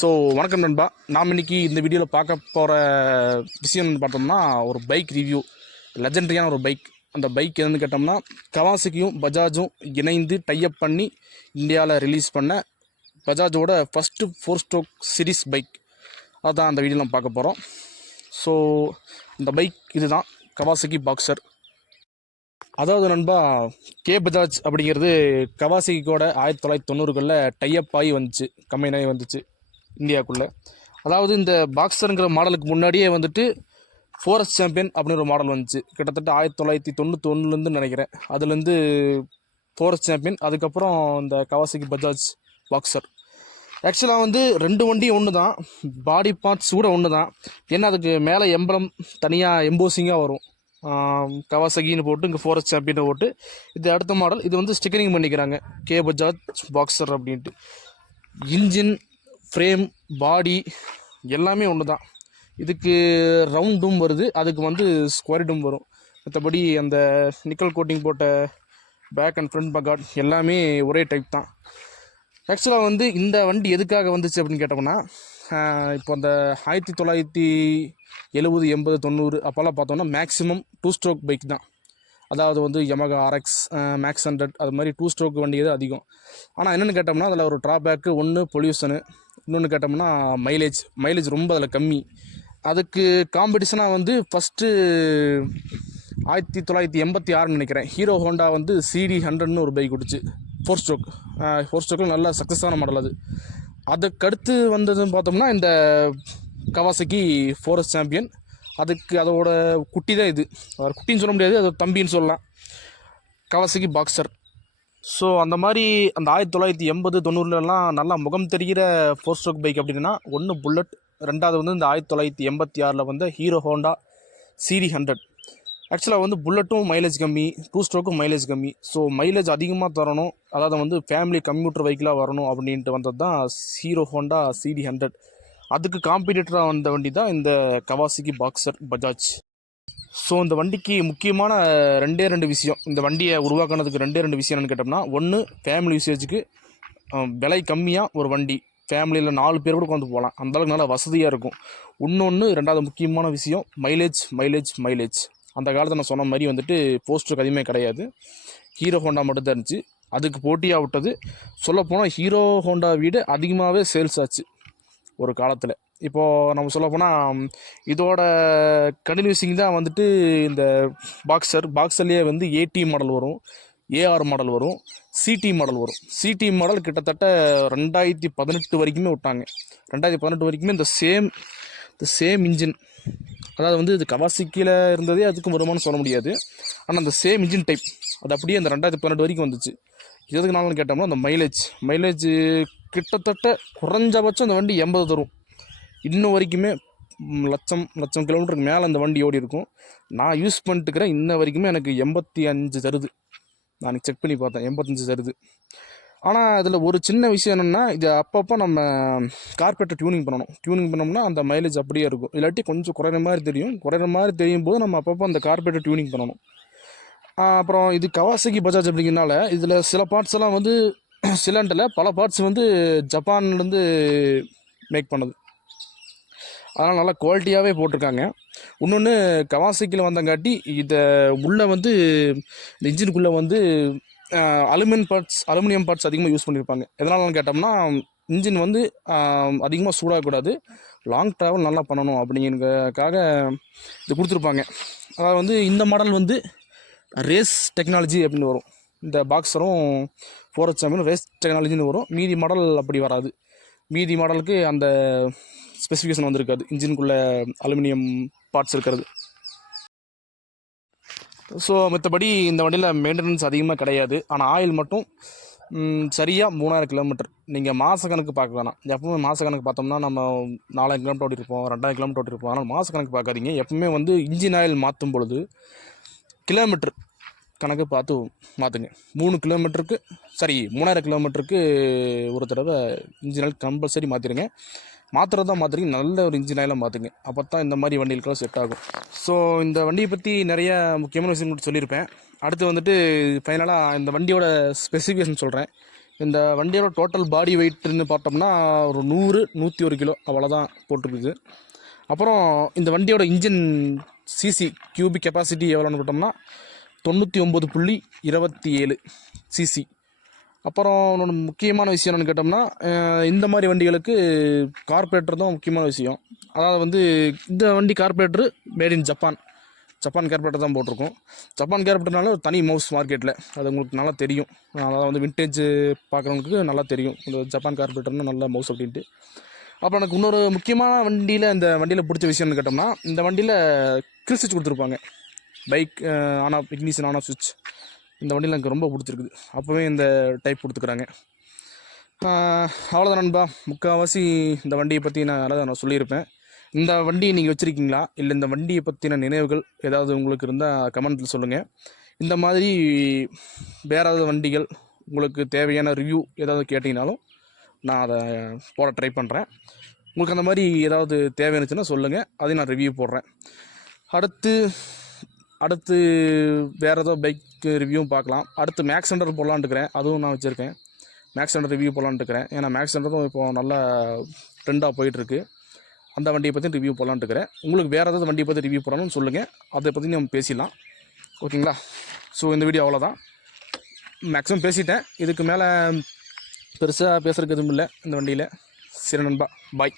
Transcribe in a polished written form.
So வணக்கம் நண்பா. நாம் இன்னைக்கு இந்த வீடியோவில் பார்க்க போகிற விஷயம் பார்த்தோம்னா ஒரு பைக் ரிவ்யூ. லெஜெண்டரியான ஒரு பைக். அந்த பைக் என்னன்னு கேட்டோம்னா கவாசகியும் பஜாஜும் இணைந்து டைப் பண்ணி இந்தியாவில் ரிலீஸ் பண்ண பஜாஜோட ஃபஸ்ட்டு 4 ஸ்ட்ரோக் சீரிஸ் பைக். அதுதான் அந்த வீடியோவில் நம்ம பார்க்க போகிறோம். ஸோ இந்த பைக் இதுதான் கவாசகி பாக்ஸர். அதாவது நண்பா, கே பஜாஜ் அப்படிங்கிறது கவாசகிக்கோட 1990களில் டைப் ஆகி வந்துச்சு, கம்பெனி ஆகி வந்துச்சு இந்தியாவுக்குள்ளே. அதாவது இந்த பாக்ஸருங்கிற மாடலுக்கு முன்னாடியே வந்துட்டு ஃபாரஸ்ட் சாம்பியன் அப்படின்னு ஒரு மாடல் வந்துச்சு. கிட்டத்தட்ட 1991 நினைக்கிறேன். அதுலேருந்து ஃபாரஸ்ட் சாம்பியன், அதுக்கப்புறம் இந்த கவாசகி பஜாஜ் பாக்ஸர். ஆக்சுவலாக வந்து ரெண்டு வண்டியும் ஒன்று தான், பாடி பார்ட்ஸ் கூட ஒன்று தான். ஏன்னா அதுக்கு மேலே எம்பளம் தனியாக எம்போசிங்காக வரும். கவாசகின்னு போட்டு இங்கே ஃபாரஸ்ட் சாம்பியனை போட்டு இது அடுத்த மாடல். இது வந்து ஸ்டிக்கரிங் பண்ணிக்கிறாங்க கே பஜாஜ் பாக்ஸர் அப்படின்ட்டு. இன்ஜின், ஃப்ரேம், பாடி எல்லாமே ஒன்று தான். இதுக்கு ரவுண்டும் வருது, அதுக்கு வந்து ஸ்கொயர்டும் வரும். மற்றபடி அந்த நிக்கல் கோட்டிங் போட்ட பேக் அண்ட் ஃப்ரண்ட் பகாட் எல்லாமே ஒரே டைப் தான். ஆக்சுவலாக வந்து இந்த வண்டி எதுக்காக வந்துச்சு அப்படின்னு கேட்டோம்னா, இப்போ அந்த 1970, 80, 90 அப்போல்லாம் பார்த்தோம்னா மேக்ஸிமம் 2 ஸ்ட்ரோக் பைக் தான். அதாவது வந்து யமகா ஆர்எக்ஸ், மேக்ஸ் 100 அது மாதிரி 2 ஸ்ட்ரோக் வண்டி தான் அதிகம். ஆனால் என்னென்னு கேட்டோம்னா அதில் ஒரு ட்ராபேக்கு, ஒன்று பொல்யூஷனு, இன்னொன்று கேட்டோம்னா மைலேஜ் ரொம்ப அதில் கம்மி. அதுக்கு காம்படிஷனாக வந்து ஃபஸ்ட்டு 1986 நினைக்கிறேன், ஹீரோ ஹோண்டா வந்து CD100ன்னு ஒரு பைக் கொடுச்சு. 4 ஸ்ட்ரோக்கில் நல்ல சக்ஸஸான மாடல் அது. அதுக்கடுத்து வந்ததுன்னு பார்த்தோம்னா இந்த கவாசகி ஃபாரஸ்ட் சாம்பியன். அதுக்கு அதோட குட்டி தான் இது. குட்டின்னு சொல்ல முடியாது, அது தம்பின்னு சொல்லலாம், கவாசகி பாக்ஸர். ஸோ அந்த மாதிரி அந்த 1980, 90லலாம் நல்லா முகம் தெரிகிற 4 ஸ்ட்ரோக் பைக் அப்படின்னா ஒன்று புல்லட், ரெண்டாவது வந்து இந்த 1986 வந்த ஹீரோ ஹோண்டா CD100. ஆக்சுவலாக வந்து புல்லட்டும் மைலேஜ் கம்மி, 2 ஸ்ட்ரோக்கும் மைலேஜ் கம்மி. ஸோ மைலேஜ் அதிகமாக தரணும், அதாவது வந்து ஃபேமிலி கம்ப்யூட்டர் பைக்கிலாக வரணும் அப்படின்ட்டு வந்தது தான் ஹீரோ ஹோண்டா CD100. அதுக்கு காம்படிட்டராக வந்த வண்டி தான் இந்த கவாசகி பாக்ஸர் பஜாஜ். ஸோ இந்த வண்டிக்கு முக்கியமான ரெண்டு விஷயம், இந்த வண்டியை உருவாக்குனதுக்கு ரெண்டு விஷயம் என்னென்னு கேட்டோம்னா, ஒன்று ஃபேமிலி யூசேஜுக்கு விலை கம்மியாக ஒரு வண்டி, ஃபேமிலியில் 4 பேர் கூட உட்காந்து போகலாம், அந்தளவுக்கு நல்லா வசதியாக இருக்கும். இன்னொன்று ரெண்டாவது முக்கியமான விஷயம் மைலேஜ். அந்த காலத்தில் நான் சொன்ன மாதிரி வந்துட்டு போஸ்டருக்கு அதிகமே கிடையாது, ஹீரோ ஹோண்டா மட்டும்தான் இருந்துச்சு. அதுக்கு போட்டியாக விட்டது. சொல்லப்போனால் ஹீரோ ஹோண்டா வீடு அதிகமாகவே சேல்ஸ் ஆச்சு ஒரு காலத்தில். இப்போது நம்ம சொல்லப்போனால் இதோட கண்டினியூசிங் தான் வந்துட்டு இந்த பாக்ஸர்லேயே வந்து ஏடி மாடல் வரும், ஏஆர் மாடல் வரும், சிடி மாடல் வரும். சிடி மாடல் கிட்டத்தட்ட 2018 வரைக்குமே விட்டாங்க. 2018 வரைக்குமே இந்த சேம் இன்ஜின். அதாவது வந்து இது கவாசகியில் இருந்ததே அதுக்கும் வருமானு சொல்ல முடியாது, ஆனால் அந்த சேம் இன்ஜின் டைப் அது அப்படியே அந்த 2018 வரைக்கும் வந்துச்சு. எதுக்கு நாள்னு கேட்டோம்னா அந்த மைலேஜ் கிட்டத்தட்ட குறைஞ்சபட்சம் அந்த வண்டி 80 தரும். இன்னும் வரைக்குமே லட்சம் கிலோமீட்டருக்கு மேலே அந்த வண்டி ஓடி இருக்கும். நான் யூஸ் பண்ணிட்டுக்கிறேன், இன்ன வரைக்குமே எனக்கு 85 தருது. நான் செக் பண்ணி பார்த்தேன், 85 தருது. ஆனால் அதில் ஒரு சின்ன விஷயம் என்னென்னா, இது அப்பப்போ நம்ம கார்பரேட்டர் டியூனிங் பண்ணோம்னா அந்த மைலேஜ் அப்படியே இருக்கும். இல்லாட்டி கொஞ்சம் குறையிற மாதிரி தெரியும் போது நம்ம அப்பப்போ அந்த கார்பரேட்டர் டியூனிங் பண்ணணும். அப்புறம் இது கவாசகி பஜாஜ் அப்படிங்கிறனால இதில் சில பார்ட்ஸ் எல்லாம் வந்து சிலண்டில் பல பார்ட்ஸ் வந்து ஜப்பான்லேருந்து மேக் பண்ணது, அதனால் நல்லா குவாலிட்டியாகவே போட்டிருக்காங்க. இன்னொன்று கவாசகியில் வந்தங்காட்டி இதை உள்ளே வந்து இந்த இன்ஜினுக்குள்ளே வந்து அலுமினியம் பார்ட்ஸ் அதிகமாக யூஸ் பண்ணியிருப்பாங்க. எதனாலன்னு கேட்டோம்னா இன்ஜின் வந்து அதிகமாக சூடாகக்கூடாது, லாங் ட்ராவல் நல்லா பண்ணணும் அப்படிங்கிறதுக்காக இது கொடுத்துருப்பாங்க. அதாவது வந்து இந்த மாடல் வந்து ரேஸ் டெக்னாலஜி அப்படின்னு வரும். இந்த பாக்ஸரும் ஃபாரஸ்ட் சாம்பியனும் ரேஸ் டெக்னாலஜின்னு வரும். மீதி மாடல் அப்படி வராது. மீதி மாடலுக்கு அந்த ஸ்பெசிஃபிகேஷன் வந்திருக்காது, இன்ஜினுக்குள்ளே அலுமினியம் பார்ட்ஸ் இருக்கிறது. ஸோ மற்றபடி இந்த வண்டியில் மெயின்டெனன்ஸ் அதிகமாக கிடையாது. ஆனால் ஆயில் மட்டும் சரியாக 3000 கிலோமீட்டர். நீங்கள் மாத கணக்கு பார்க்க வேணாம். எப்பவுமே மாத கணக்கு பார்த்தோம்னா நம்ம 4000 கிலோமீட்டர் ஓட்டிருப்போம், 2000 கிலோமீட்டர் ஓட்டிருப்போம். ஆனால் மாத கணக்கு பார்க்காதீங்க. எப்பவுமே வந்து இன்ஜின் ஆயில் மாற்றும் பொழுது கிலோமீட்டர் கணக்கு பார்த்து மாற்றுங்க. 3000 கிலோமீட்டருக்கு ஒரு தடவை இன்ஜின் ஆயில் கம்பல்சரி மாற்றிடுங்க. மாற்றுறீங்க, நல்ல ஒரு இன்ஜின் ஆயிலாக மாற்றுங்க. அப்போ தான் இந்த மாதிரி வண்டிகளுக்கெல்லாம் செட் ஆகும். ஸோ இந்த வண்டியை பற்றி நிறைய முக்கியமான விஷயம் சொல்லியிருப்பேன். அடுத்து வந்துட்டு ஃபைனலாக இந்த வண்டியோட ஸ்பெசிஃபிகேஷன் சொல்கிறேன். இந்த வண்டியோட டோட்டல் பாடி வெயிட்னு பார்த்தோம்னா ஒரு 100-101 கிலோ அவ்வளோதான் போட்டிருக்குது. அப்புறம் இந்த வண்டியோட இன்ஜின் சிசி கியூபிக் கெப்பாசிட்டி எவ்வளோன்னு பார்த்தோம்னா 99.27 சிசி. அப்புறம் இன்னொன்று முக்கியமான விஷயம் என்னென்னு கேட்டோம்னா, இந்த மாதிரி வண்டிகளுக்கு கார்பரேட்டர் தான் முக்கியமான விஷயம். அதாவது வந்து இந்த வண்டி கார்பரேட்டரு மேட் இன் ஜப்பான் கார்பரேட்டர் தான் போட்டிருக்கோம். ஜப்பான் கார்பரேட்டர்னால ஒரு தனி மவுஸ் மார்க்கெட்டில் அது உங்களுக்கு நல்லா தெரியும். அதாவது வந்து விண்டேஜ் பார்க்குறவங்களுக்கு நல்லா தெரியும் இந்த ஜப்பான் கார்பரேட்டர்னு நல்ல மவுஸ் அப்படின்ட்டு. அப்புறம் எனக்கு இன்னொரு முக்கியமான இந்த வண்டியில் பிடிச்ச விஷயம்னு கேட்டோம்னா, இந்த வண்டியில் கில் ஸ்விட்ச் கொடுத்துருப்பாங்க. Bike on off ignition on off ஸ்விட்ச் இந்த வண்டியில் எனக்கு ரொம்ப பிடிச்சிருக்குது. அப்போவே இந்த டைப் கொடுத்துக்கிறாங்க. அவ்வளோதான் நண்பா. முக்கால்வாசி இந்த வண்டியை பற்றி நான் சொல்லியிருப்பேன். இந்த வண்டியை நீங்கள் வச்சுருக்கீங்களா, இல்லை இந்த வண்டியை பற்றின நினைவுகள் ஏதாவது உங்களுக்கு இருந்தால் கமெண்ட்டில் சொல்லுங்கள். இந்த மாதிரி வேறு ஏதாவது வண்டிகள் உங்களுக்கு தேவையான ரிவ்யூ ஏதாவது கேட்டிங்கனாலும் நான் அதை போட ட்ரை பண்ணுறேன். உங்களுக்கு அந்த மாதிரி ஏதாவது தேவை இருந்துச்சுன்னா சொல்லுங்கள், அதையும் நான் ரிவ்யூ போடுறேன். அடுத்து வேறு ஏதோ பைக் ரிவ்யூவும் பார்க்கலாம். அடுத்து மேக்ஸ் ஹண்டர் போடலான்னு இருக்கிறேன், அதுவும் நான் வச்சுருக்கேன். மேக்ஸ் ஹண்டர் ரிவ்யூ போடலான்னு இருக்கிறேன். ஏன்னா மேக்ஸ் ஹண்டரும் இப்போது நல்லா ட்ரெண்டாக போயிட்டுருக்கு. அந்த வண்டியை பற்றி ரிவ்யூ போடலான்னு இருக்கிறேன். உங்களுக்கு வேறு ஏதாவது வண்டியை பற்றி ரிவ்யூ போடணும்னு சொல்லுங்கள், அதை பற்றி நம்ம பேசிடலாம். ஓகேங்களா? ஸோ இந்த வீடியோ அவ்வளோதான். மேக்ஸிமம் பேசிட்டேன். இதுக்கு மேலே பெருசாக பேசுகிறதுக்கு எதுவும் இல்லை இந்த வண்டியில். சரி நண்பா, பாய்.